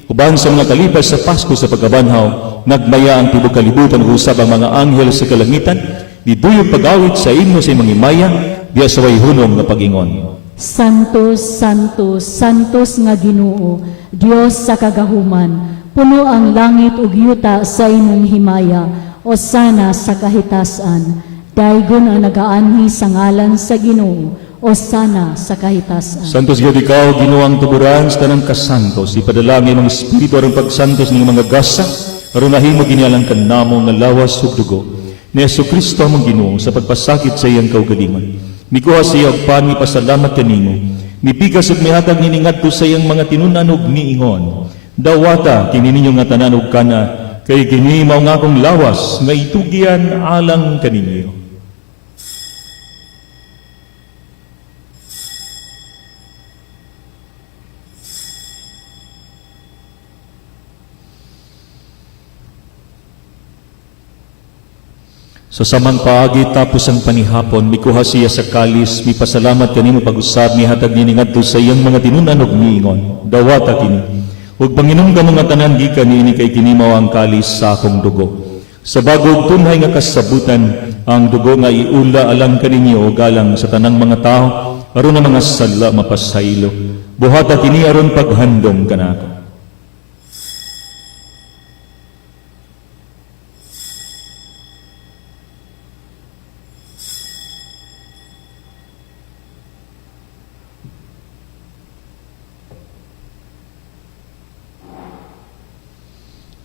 uban sa mga kalipas sa Pasko sa pagkabanhaw, nagmaya ang tibok kalibutan ug usab ang mga anghel sa kalangitan, diduyog pag-awit sa inyo sa imong himaya, diya sa way hunom nga pag-ingon. Santos, Santos, Santos nga Ginoo, Dios sa kagahuman, puno ang langit ug yuta sa imong himaya, o sana sa kahitasan. Daygon ang nagaanhi sa ngalan sa Ginoo, o sana sa kahitasan. Santos gid ikaw, Ginoong tuburan sa tanang kasantos, ipadalangin ang Espiritu aron pagsantos ng mga gasa, aron nahimo ginialang kanamo nga lawas ug dugo ni Jesucristo among Ginoo sa pagpasakit sa iyang kaugalingon. Mikuha siya og pani pasalamat kanimo. Mipigas ug mihatag nini ngadto sa iyang mga tinunan ug niingon. Dawata kini ninyo nga tanan ug kana kay kini mao nga akong lawas nga itugian alang kaninyo. Sa samang paagi tapos ang panihapon, mikuha siya sa kalis, mipasalamat kanimo pag-usab, mihatag nini ngadto sa iyang mga tinunan ug miingon. Dawata kini. Ug panginunggan nga tanan gikan niini kay kini mao ang kalis sa akong dugo. Sa bagog tunhay nga kasabutan, ang dugo nga iula alang kaninyo ug alang sa tanang mga tao, aron ang mga sala mapasaylo. Buhata kini aron paghandom kanako.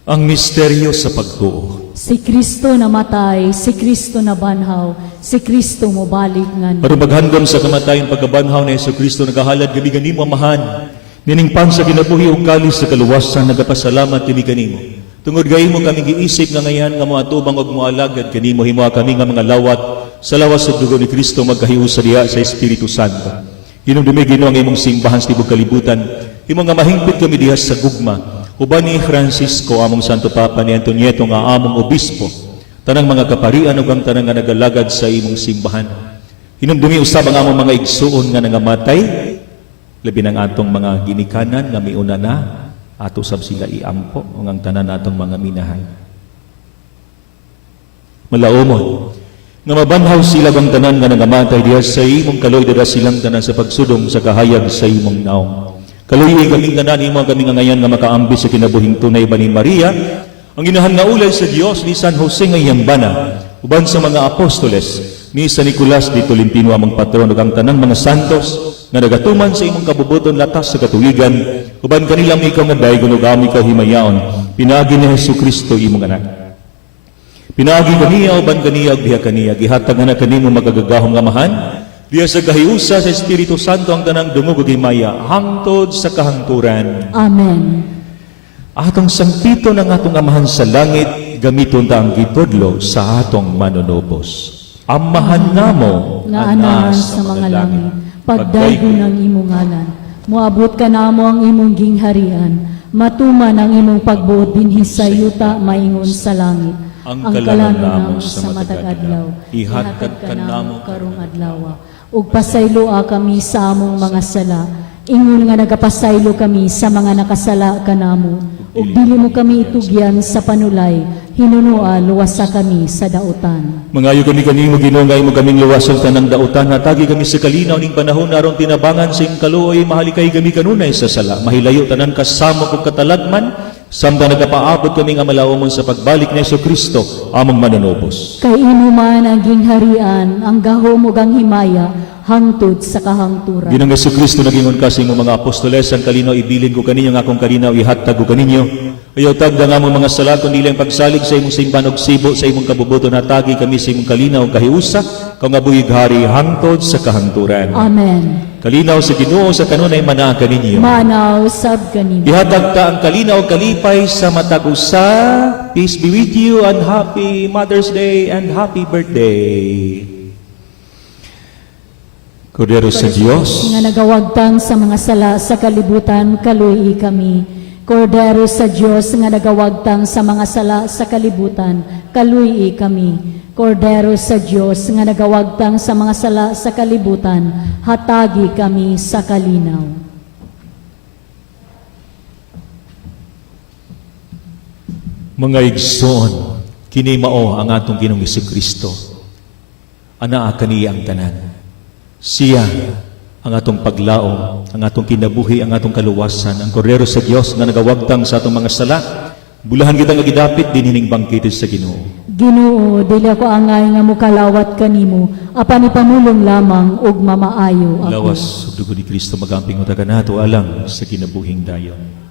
Ang misteryo sa pagtuo. Si Kristo namatay, si Kristo nabanhaw, si Kristo mobalik ngan. Aron maghandom sa kamatayon pagkabanhaw ni Jesucristo nagahalad gabi kanimo amahan. Nining pan sa kinabuhi ug kalis sa kaluwasan nagapasalamat kami kanimo. Tungod gaymo kami giisip nga ngayan nga moatubang ug moalagad kanimo himo kami nga mga lawat sa lawas ug dugo ni Kristo magkahiusa diha sa Espiritu Santo. Hinumdumi Ginoo ang imong simbahan sa tibok kalibutan. Himo nga mahingpit kami diha sa gugma. Uban ni Francisco among Santo Papa ni Antonieto nga among obispo, tanang mga kaparian ug ang tanang nga nagalagad sa imong simbahan. Hinumdumi usab ang among mga igsuon nga nangamatay, labi ng atong mga ginikanan nga miuna na, ato sab sila iampo ug ang tanan natong mga minahay. Malaumon nga mabanhaw sila ang tanan nga nangamatay diha sa imong kaloy dira silang tanan sa pagsudong sa kahayag sa imong naong. Kaluyi kaming tanan imo kami nga ngayon nga makaambi sa kinabuhing tunay ba ni Maria, ang inahan nga ulay sa Dios ni San Jose nga iyambana, uban sa mga apostoles, ni San Nicolas di Tolentino among patron ug ang tanang mga santos nga nagatuman sa imong kabubuton latas sa katuigan, uban kanilang ikaw nga daygon ug ami kahimayaon, pinaagi ni Jesucristo imong anak. Pinaagi kaniya uban kaniya ug diha kaniya gihatag na kanimo magagagahom nga mahan. Diya sa kahiusa sa Espiritu Santo ang tanang dungog ug himaya hangtod sa kahangturan. Amen. Atong sangpito ng atong amahan sa langit, gamiton ta ang gitudlo sa atong manunubos. Amahan namo Nga anahan sa mga langit, pagdaygon ng imong ngalan. Moabot ka namo ang imong gingharian, matuman ang imong pagbuot dinhi sa yuta maingon sa langit. Ang kalanon namo sa matag adlaw, ihatag ka namo karong adlaw. Ug pasayloa kami sa among mga sala, ingon nga nagapasaylo kami sa mga nakasala kanamo, ug dili mo kami itugyan sa panulay, hinunua luwasa kami sa dautan. Mangayo kami kanimo Ginoo nga imo kaming luwason tanang dautan, natagi kami sa kalinaw ning panahon aron tinabangan sa imong kaluoy, mahalikay kami kanunay sa sala, mahilayo tanan kasama ug katalagman, samtang nagapaabot kami nga malaumon sa pagbalik ni Jesucristo among manunubos. Kay imo man ang gingharian, ang gahom ug ang himaya, hangtod sa kahangturan. Ginong Jesucristo nagingon ka sa imong mga apostoles, ang kalinaw ibilin ko kaninyo nga akong kalinaw ihatag ko kaninyo. Ayaw tagda nga mong mga sala kundi lang pagsalig sa imong simbahan og sibo sa imong kabubuton, natagi kami sa imong kalinaw kahiusa, kang abuyig hari hangtod sa kahangturan. Amen. Kalinaw sa Ginoo sa kanunay mana kaninyo. Manaw sab kanimo. Ihatag ta ang kalinaw kalipay sa matag usa. Peace be with you and happy Mother's Day and happy birthday. Kordero sa Dios, Nga nagawagtang sa mga sala sa kalibutan, kaluy kami. Kordero sa Dios nga nagawagtang sa mga sala sa kalibutan, kaluy kami. Kordero sa Dios nga nagawagtang sa mga sala sa kalibutan, hatagi kami sa kalinaw. mga igsoon, kini mao ang atong Ginoong Jesucristo. Anaa kaniya ang tanan. Siya ang atong paglaom, ang atong kinabuhi, ang atong kaluwasan, ang kordero sa Dios nga nagawagtang sa atong mga sala. Bulahan kita nga gidapit dinhining bangkete sa Ginoo. Ginoo, dili ako angay nga mukalawat kanimo, apan ipamulong lamang ug mamaayo ako. Lawas ug dugo ni Kristo magamping utaga nato alang sa kinabuhing dayon.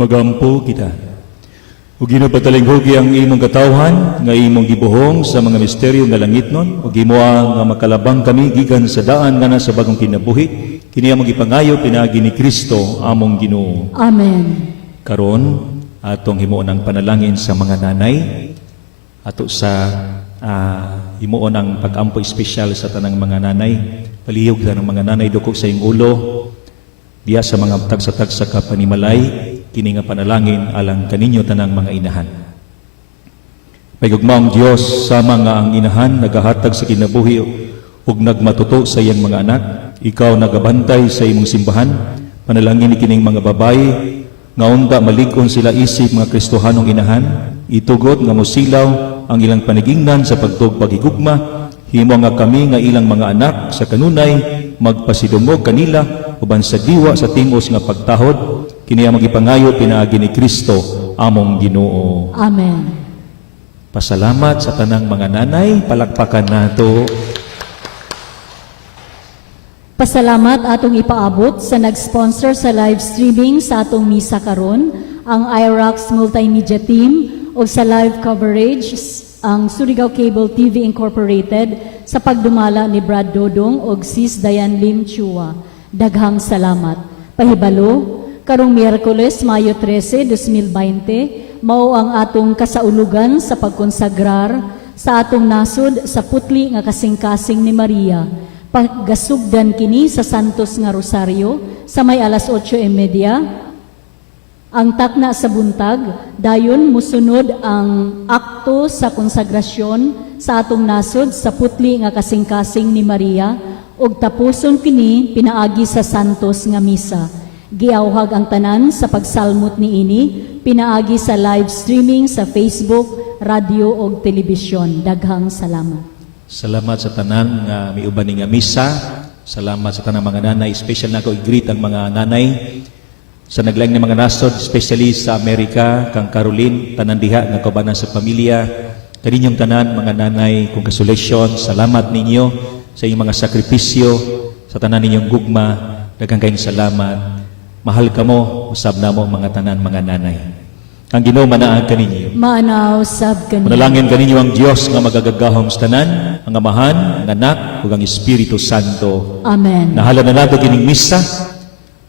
Magampo kita. Ug ginapatalinghog ang imong katawhan nga imong gibuhong sa mga misteryo nga langitnon, ug gimoa nga makalabang kami gikan sa daan nga nasa bagong kinabuhi. Kini among gipangayo pinaagi ni Kristo among Ginoo. Amen. Karon atong himuon ang panalangin sa mga nanay ato sa himuon ang pag-ampo espesyal sa tanang mga nanay. Palihog ng mga nanay duko sa iyong ulo, diya sa mga tagsa-tagsa ka panimalay, kini nga panalangin alang kaninyo tanang mga inahan. Paigugma ang Dios sa mga ang inahan nagahatag sa kinabuhi ug nagmatuto sa iyang mga anak. Ikaw nagabantay sa imong simbahan, panalangin ni kining mga babayi nga unda malig-on sila isip mga Kristohanong inahan, itugot nga musilaw ang ilang panigingnan sa pagtugpagigugma, himo nga kami nga ilang mga anak sa kanunay magpasidungog kanila uban sa diwa sa tingos nga pagtahod, kini ang magipangayo pinaagi ni Kristo among Ginoo. Amen. Pasalamat sa tanang mga nanay, palakpakan nato. Pasalamat atong ipaabot sa nag-sponsor sa live streaming sa atong misa karon, ang IROX Multimedia Team, o sa live coverage ang Surigao Cable TV Incorporated sa pagdumala ni Brad Dodong o Sis Dayan Lim Chua. Daghang salamat. Pahibalo, karong Miyerkules, Mayo 13, 2020, mao ang atong kasaulugan sa pagkonsagrar sa atong nasod sa putli nga kasing-kasing ni Maria. Paggasugdan kini sa Santos nga Rosario sa may alas 8:30. Ang takna sa buntag, dayon musunod ang akto sa konsagrasyon sa atong nasod sa putli nga kasing-kasing ni Maria ug tapuson kini pinaagi sa Santos nga misa. Giawhag ang tanan sa pagsalmot niini pinaagi sa live streaming sa Facebook, radio ug telebisyon. Daghang salamat. Salamat sa tanan nga miuban ni nga misa. Salamat sa tanang mga nanay. Special na ko i-greet ang mga nanay sa naglaing ng mga nasod, especially sa Amerika, kang Caroline, tanan diha nga kaubanan sa pamilya. Kaninyong tanan, mga nanay, congratulations. Salamat ninyo sa inyong mga sakripisyo, sa tanan ninyong gugma. Daghang kayong salamat. Mahal ka mo, usab na mo mga tanan, mga nanay. Ang Ginoo manaag kaninyo. Maanaw sab kanimo. Manalangin kaninyo ang Dios nga magagagahom sa tanan, ang Amahan, ang Anak, ug ang Espiritu Santo. Amen. Nahala na nato kining misa.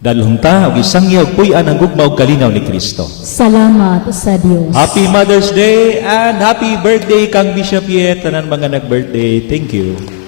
Dalhong ta og isang iya og puy-an ang gugma ug kalinaw ni Kristo. Salamat sa Dios. Happy Mother's Day and happy birthday kang Bishop Yet, tanan mga nag-birthday. Thank you.